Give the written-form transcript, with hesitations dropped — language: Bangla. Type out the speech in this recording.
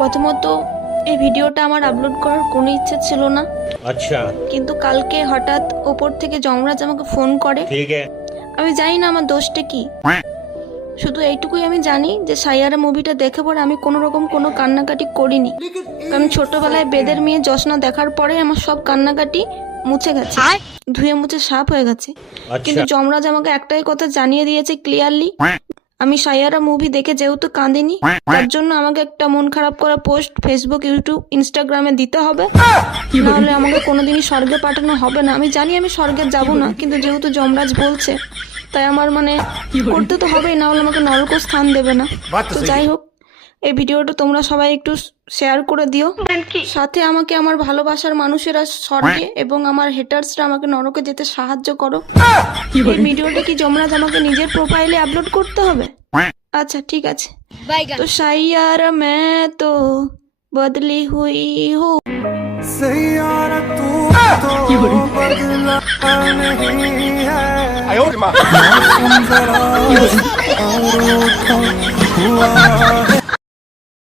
প্রথমত এই ভিডিওটা আমার আপলোড করার কোনো ইচ্ছে ছিল না। আচ্ছা, কিন্তু কালকে হঠাৎ ওপর থেকে যমরাজ আমাকে ফোন করে। ঠিক আছে। আমি জানি না আমার দোষটা কি, শুধু এইটুকুই আমি জানি যে সাইয়ারা মুভিটা দেখে পরে আমি কোনো রকম কোনো কান্নাকাটি করিনি, কারণ ছোটবেলায় বেদের মেয়ে জশনা দেখার পরে আমার সব কান্নাকাটি মুছে গেছে, ধুয়ে মুছে সাফ হয়ে গেছে। কিন্তু যমরাজ আমাকে একটাই কথা জানিয়ে দিয়েছে ক্লিয়ারলি, আমি সাইয়ারা মুভি দেখে যেহেতু কাঁদিনি, তার জন্য আমাকে একটা মন খারাপ করা পোস্ট ফেসবুক, ইউটিউব, ইনস্টাগ্রামে দিতে হবে, নাহলে আমাকে কোনোদিনই স্বর্গে পাঠানো হবে না। আমি জানি আমি স্বর্গে যাব না, কিন্তু যেহেতু যমরাজ বলছে তাই আমার মানে করতে তো হবেই, না হলে আমাকে নরক স্থান দেবে না। তো যাই হোক, এই ভিডিওটা তোমরা সবাই একটু শেয়ার করে দিও, সাথে আমাকে আমার ভালোবাসার মানুষেরা স্বর্গে এবং আমার হেটার্সরা আমাকে নরকে যেতে সাহায্য করো। এই ভিডিওটা কি যমরাজ আমাকে নিজের প্রোফাইলে আপলোড করতে হবে? আচ্ছা ঠিক আছে। তো সাইয়ারা मैं तो बदली हुई हूँ। सैयारा तू तो बदला नहीं है।